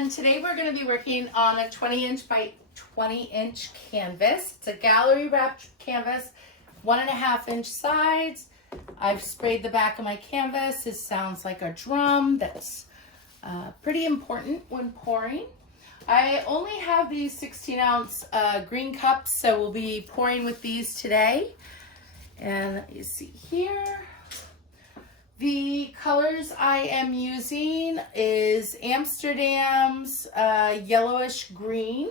And today we're going to be working on a 20-inch by 20-inch canvas. It's a gallery wrapped canvas, 1.5-inch sides. I've sprayed the back of my canvas. This sounds like a drum. That's pretty important when pouring. I only have these 16-ounce green cups, so we'll be pouring with these today. And you see here, the colors I am using is Amsterdam's yellowish green.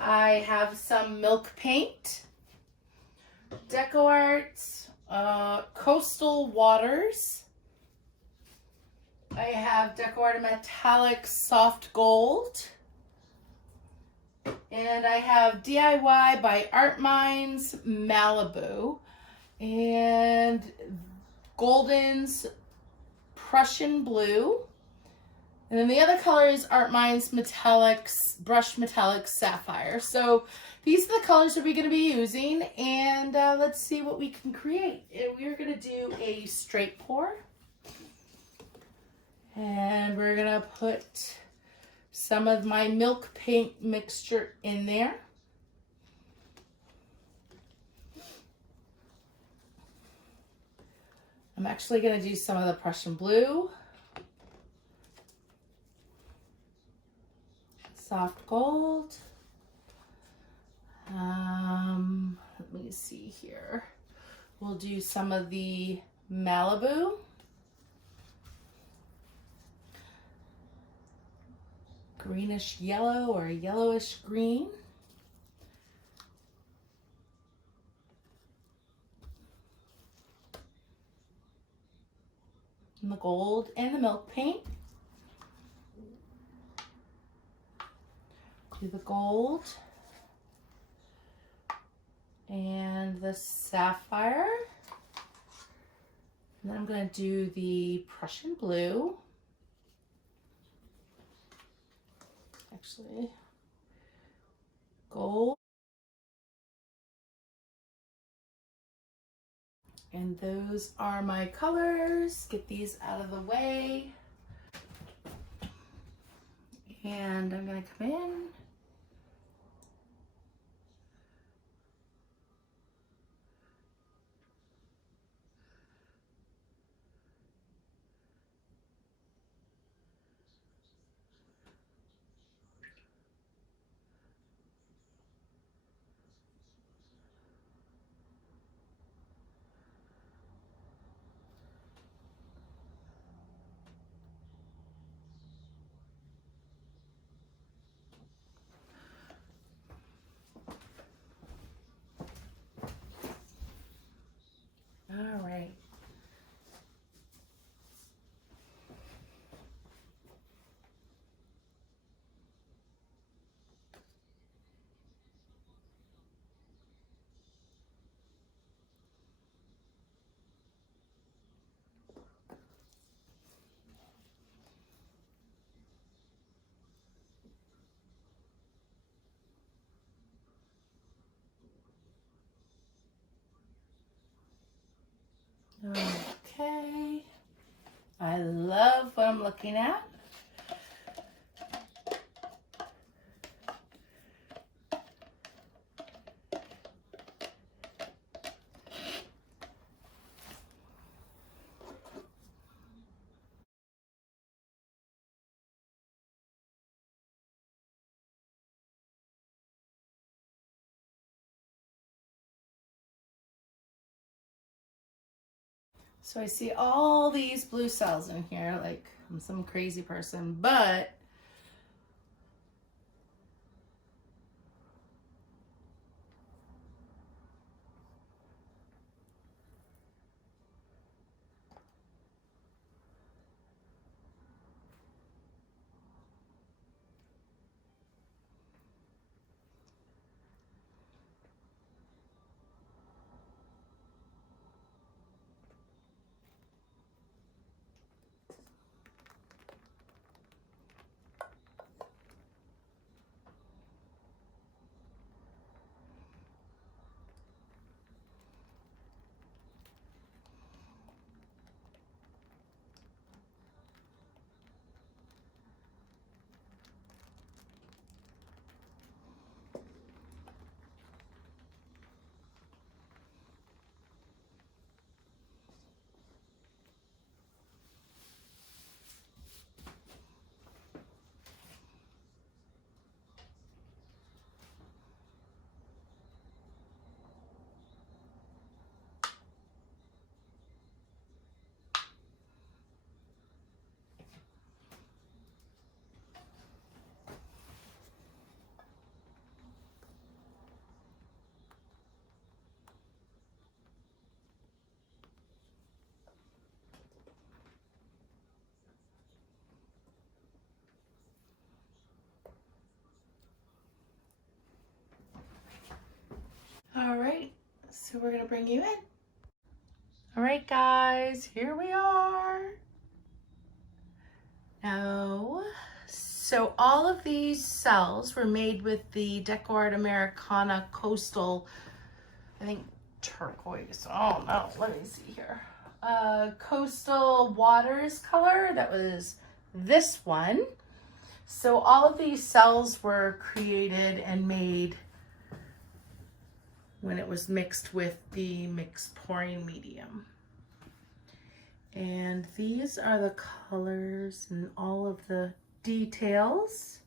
I have some Milk Paint, Deco Arts, Coastal Waters. I have Deco Art Metallic Soft Gold. And I have DIY by Art Minds Malibu. And Golden's Prussian Blue. And then the other color is Art Minds Metallics, Brushed Metallic Sapphire. So these are the colors that we're going to be using. And let's see what we can create. And we're going to do a straight pour. And we're going to put some of my Milk Paint mixture in there. I'm actually going to do some of the Prussian Blue, Soft Gold. Let me see here. We'll do some of the Malibu. Greenish yellow or yellowish green. And the gold and the Milk Paint. Do the gold and the sapphire. And then I'm going to do the Prussian Blue. Actually, gold. And those are my colors. Get these out of the way. And I'm going to come in. All right. Okay. I love what I'm looking at. So I see all these blue cells in here, like I'm some crazy person, but So we're gonna bring you in. All right, guys, here we are. Now, so all of these cells were made with the Decor Art Americana Coastal, I think turquoise, oh no, let me see here. Coastal Waters color, that was this one. So all of these cells were created and made when it was mixed with the mixed pouring medium. And these are the colors and all of the details.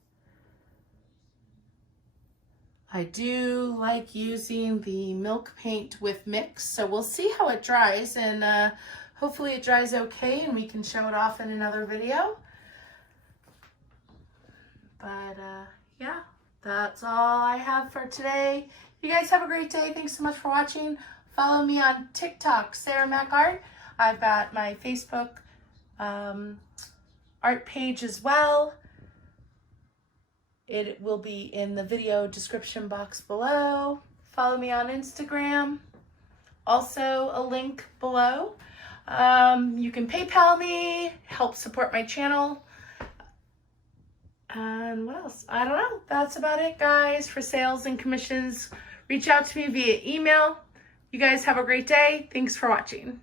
I do like using the milk paint with mix, so we'll see how it dries, and hopefully it dries okay and we can show it off in another video. But yeah, that's all I have for today. You guys have a great day. Thanks so much for watching. Follow me on TikTok, Sarah Mack Art. I've got my Facebook art page as well. It will be in the video description box below. Follow me on Instagram. Also a link below. You can PayPal me, help support my channel. And what else? I don't know. That's about it, guys. For sales and commissions, reach out to me via email. You guys have a great day. Thanks for watching.